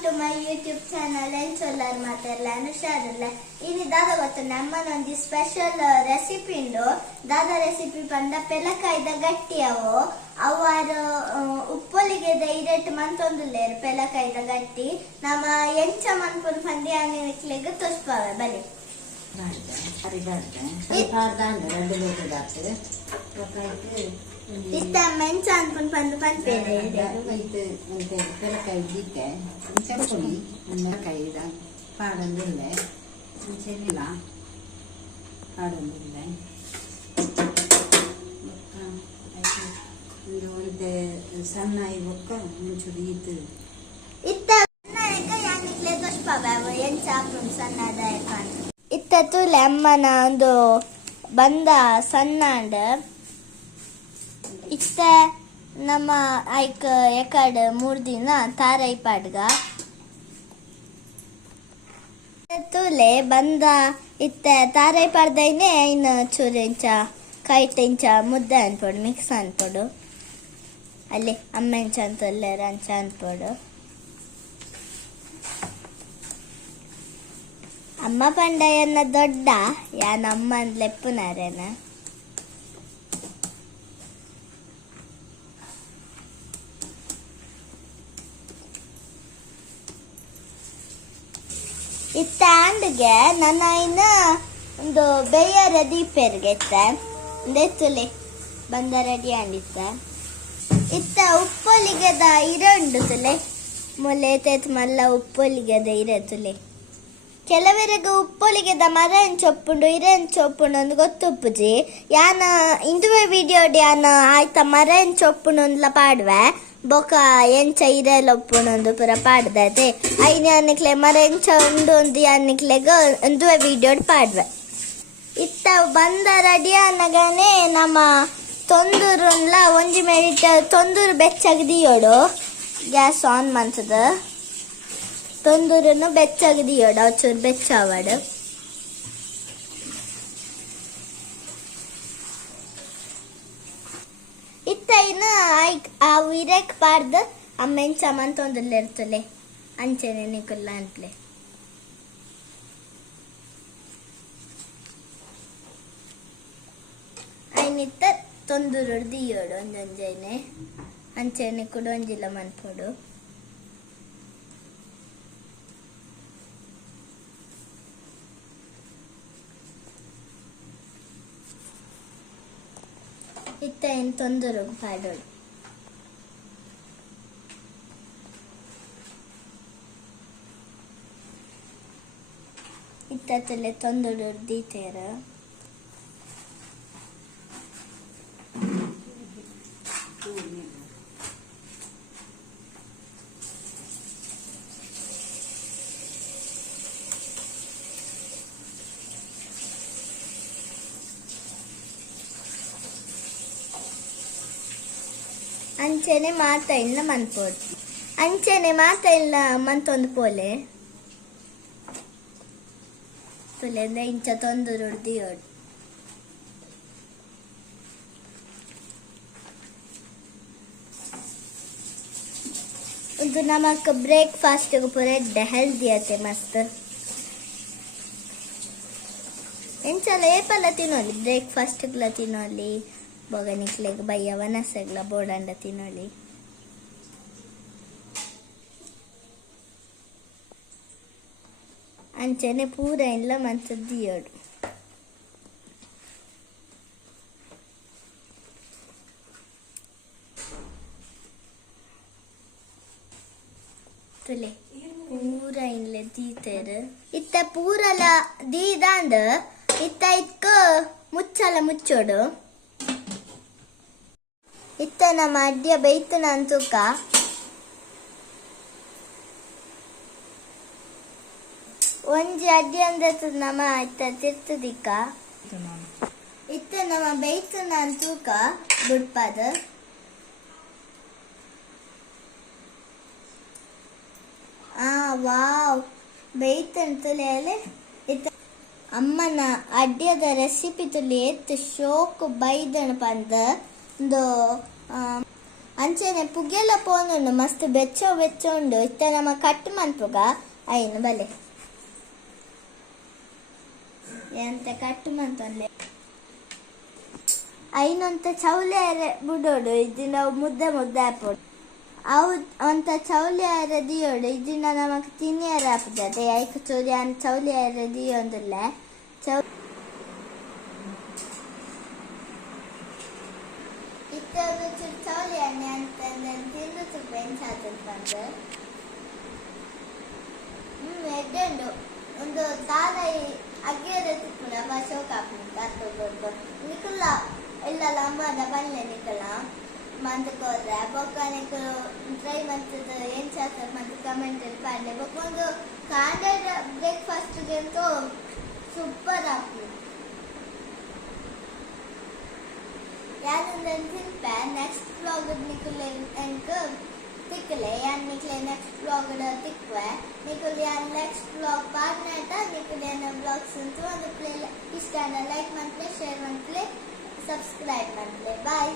to my YouTube channel Encholar Materla Anushadalla. Ini dada gottunda ಅಮ್ಮನೊಂದು special recipe ಉಂಡು. ದಾದ recipe ಪಂಡ ಪೆಲಕಾಯ್ದ ಗಟ್ಟಿಯವು ಅವರ ಉಪ್ಪೊಲಿಗೆದ ಇರೆಟ್ ಮಂತೊಂದುಲ್ಲೇರು ಪೆಲಕಾಯ್ದ ಗಟ್ಟಿ ನಮ್ಮ ಎಂಚ ಮನ್ಪುನ್ ಪಂಡಿ ಅನ್ನಿಕ್ಲೆಗ್ ತೋಸ್ಪಾವೆ ಬಲಿ ಇತ್ತ ಮೆಂಚ ಅನ್ಪುನ್ ಪಂದು ಪನ್ಪೇನೆ ಪೆಲಕಾಯಿ ದಿಕ್ಕೆ ಚಪ್ಪುಳಿ ಪೆಲಕಾಯಿದ ಪಾಡಂದಿಲ್ಲ ಚೆಲ್ಲಿಲ್ಲ ಪಾಡಂದಿಲ್ಲ ಒಂದು ಸಣ್ಣ ಬೊಕ್ಕ ಮುಂಚೂರು ಇದು ಇತ್ತ ಯಾನಿಕ್ಲೆ ತೋಸ್ಪಾವೆ ಎಂಚ ಅಪ್ಪುನ್ ಸಣ್ಣದ ಇತ್ತ ತುಲೆ ಅಮ್ಮನ ಒಂದು ಬಂದ ಸಣ್ಣ ಇತ್ತ ನಮ್ಮ ಐಕ್ ಎಕಡ್ 3 ದಿನ ತಾರೈ ಪಾಡ್ಗ ತುಲೆ ಬಂದ ಇತ್ತ ತಾರೈ ಪಾಡ್ದೈನೆ ಇನ್ನು ಚೂರು ಇಂಚ ಕೈಟ್ ಇಂಚ ಮುದ್ದೆ ಅನ್ಪೋಡು ಮಿಕ್ಸ್ ಅನ್ಪೋಡು ಅಲ್ಲಿ ಅಮ್ಮ ಇಂಚ ಅಂತಲ್ಲೇರ ಅಂಚ ಅನ್ಪೋಡು ಅಮ್ಮ ಪಂಡಯ್ಯನ ದೊಡ್ಡ ಯಾನ ಅಮ್ಮ ಲೆಪ್ಪುನಾರೇನ ಇತ್ತ ಆಂಡ್ಗೆ ನನ್ನ ಇನ್ನ ಒಂದು ಬೇಯರ ದೀಪೆರ್ಗೆ ಎತ್ತುಲಿ ಬಂದ ರೆಡಿ ಅಂಡಿತ್ತ ಇತ್ತ ಉಪ್ಪೊಲಿಗೆದ ಇರಂಡು ತುಲೆ ಮೊಲೆ ತೇತ್ ಮಲ್ಲ ಉಪ್ಪೊಲಿಗೆದ ಇರತುಲೆ ಕೆಲವರಿಗೆ ಉಪ್ಪೊಲಿಗೆದ ಮರ ಎಂಚೊಪ್ಪುಂಡು ಇರೆಂಚೊಪ್ಪುಂಡು ಒಂದು ಗೊತ್ತುಪ್ಪುಜಿ ಯಾನ ಇಂದುವೆ ವಿಡಿಯೋಡ್ ಯಾನ ಆಯ್ತ ಮರ ಎಂಚೊಪ್ಪುಂಡು ಒಂದ್ಲ ಪಾಡ್ವೆ ಬೊಕ ಎಂಚ ಇರೆಲೊಪ್ಪುಂಡು ಪೂರ ಪಾಡ್ದತೆ ಐನೆ ಅನ್ನಕ್ಲೆ ಮರ ಎಂಚ ಉಂಡು ಒಂದು ಅನ್ನಕ್ಲೆಗ ಒಂದುವೆ ವಿಡಿಯೋಡ್ ಪಾಡ್ವೆ ಇತ್ತ ಬಂದ ರೆಡಿ ಅನ್ನಗನೆ ನಮ್ಮ ತೊಂದೂರುನ್ಲ ಒಂಜಿ ಮಿನಿಟ್ ತೊಂದೂರು ಬೆಚ್ಚಗದಿಯೋಡು ಗ್ಯಾಸ್ ಆನ್ ಮಂತದ ತೊಂದೂರನ್ನು ಬೆಚ್ಚಗದಿಯೋಡು ಚೂರು ಬೆಚ್ಚವಡು ಇತ್ತ ಇನ್ನು ಆ ಇರಕ್ ಪಾಡ್ದು ಅಮ್ಮೆನ್ ಚಮನ್ ತೊಂದರ್ಲಿ ಇರ್ತಲೆ ಅಂಚೆನೆ ನಿಕುಲ್ಲ ಅಂತ್ಲೆ ಐನಿತ್ತ ತೊಂದೂರು ದಿಯೋಡು ಒಂದೊಂಜೇನೆ ಅಂಚೆನೆ ಕೂಡ ಒಂಜಿಲ್ಲ ಮನ್ಪೋಡು ಇತ್ತ ಏನು ತೊಂದರು ಪಾಡೋಡು ಇತ್ತಲೆ ತೊಂದರು ದೀತೇರ ಅಂಚೆನೆ ಮಾತ ಇಲ್ಲ ಮನ್ಪೋಡು ಅಂಚೆನೆ ಮಾತ ಇಲ್ಲ ಮಂತೊಂದು ಪೋಲೆ ತುಲೆಂದ ಇಂಚ ತೊಂದೂರು ಹೊಡ್ದಿಯೋಡು ಇದು ನಮಕ್ ಬ್ರೇಕ್ಫಾಸ್ಟ್ ಪೂರ ಹೆಲ್ದಿ ಆತೆ ಮಸ್ತ್ ಎಂಚಲ್ಲ ಏಪಲ್ಲ ತಿನ್ನೋಲಿ ಬ್ರೇಕ್ಫಾಸ್ಟ್ಗಳ ತಿನ್ನೋಲಿ ಬೊಗನಿಕ್ಲೆಗ್ ಬಯ್ಯ ವನಸಗ್ಲ ಬೋಡಂಡ ತಿನ್ನೋಲಿ ಅಂಚನೆ ಪೂರ ಇಲ್ಲ ಮಂಚದ್ದಿಯೋಡು ತುಲೆ ಪೂರ ಇನ್ಲೆ ದೀತೇರು ಇತ್ತ ಪೂರಲ ದೀದಾಂಡ ಇತ್ತ ಇತ್ಕ ಮುಚ್ಚಲ ಮುಚ್ಚೋಡು ಇತ್ತ ನಮ್ಮ ಅಡ್ಡಿಯ ಬೈತನ ಅಂತೂಕ ಒಂಜಿ ಅಡ್ಡಿ ಅಂದ್ರೆ ನಮ್ಮ ಇತ್ತ ತಿರ್ತದಿಕ್ಕ ಇತ್ತ ನಮ್ಮ ಬೈತನ ಅಂತೂಕ ಬುಡ್ಪದ ವಾವ್ ಬೈತನ್ ತುಲೆ ಇತ್ತ ಅಮ್ಮನ ಅಡ್ಡಿಯದ ರೆಸಿಪಿ ತುಲಿ ಎತ್ತು ಶೋಕು ಬೈದಣ ಪಂದ ಒಂದು ಅಂಚೆನೆ ಪುಗೆಲ್ಲ ಪೋನುಂಡು ಮಸ್ತ್ ಬೆಚ್ಚ ಉಂಡು ಇತ್ತ ನಮ್ಮ ಕಟ್ ಮನ್ಪುಗ ಐನು ಬಲೆ ಎಂತ ಕಟ್ ಮನ್ಪನ್ಲೆ ಐನೊಂತ ಚೌಲೆ ಬುಡೋಡು ಇದಿನ ಮುದ್ದೆ ಆಪೋಡು ಅವು ಒಂತ ಚೌಲಿ ದಿಯೋಡು ಇದಿನ ನಮಕ್ ತಿನ್ನಿಯರ ಆಪುಜತೆ ಐಕ ಚೌಲಿ ದಿಯೊಂದುಲ್ಲ ಇತ್ತೊಂದು ಚೂರು ಚೌಲಿ ಎಣ್ಣೆ ಅಂತಂದ್ರೆ ತಿಂದು ಸ್ವಲ್ಪ ಎಂಚಾತಂತಂದು ಎಡ್ಡೆಂಡು ಒಂದು ತಾರಾಯಿ ಅಗ್ಗಿಯದ ತಿಕ್ಕುನ ಶೋಕ ಹಾಕ್ಬಿಟ್ಟು ನಿಕುಲ್ಲ ಎಲ್ಲ ಲಂಬದ ಬಲ್ಲೆ ನಿಕಲ ಮಂತ್ಕೋದ್ರೆ ಬೊಕ್ಕ ನಿಕಲು ಟ್ರೈ ಮಂತದ ಎಂಚಾತ ಮಂತ್ ಕಮೆಂಟ್ ಪಾಡ್ಲೆ ಬೊಕ್ಕ ಒಂದು ಕಾಂಡೆಡ್ ಬ್ರೇಕ್ಫಾಸ್ಟ್ಗೆ ಅಂತೂ ಸೂಪರ್ ಆಗ್ತದೆ ಯಾಕಂದ್ರೆ ತಿನ್ಪೆ ನೆಕ್ಸ್ಟ್ ಬ್ಲಾಗ್ ನಿಕುಲೆ ಎಂಕ್ ತಿಕ್ಕಲೆ ಯಾನ್ ನಿಕ್ಲೆ ನೆಕ್ಸ್ಟ್ ಬ್ಲಾಗ್ ತಿಕ್ವೆ ನಿಕುಲ್ ಯಾನ್ ನೆಕ್ಸ್ಟ್ ಬ್ಲಾಗ್ ಪಾರ್ಟ್ನೇಟ ನಿಕುಲೆ ಬ್ಲಾಗ್ಸ್ ಅಂತೂ ಒಂದು ಪ್ಲೇ ಇಷ್ಟ ಲೈಕ್ ಮಾಡ್ಲೆ ಶೇರ್ ಮಾಡ್ಲೆ ಸಬ್ಸ್ಕ್ರೈಬ್ ಮಾಡ್ಲೆ ಬಾಯ್.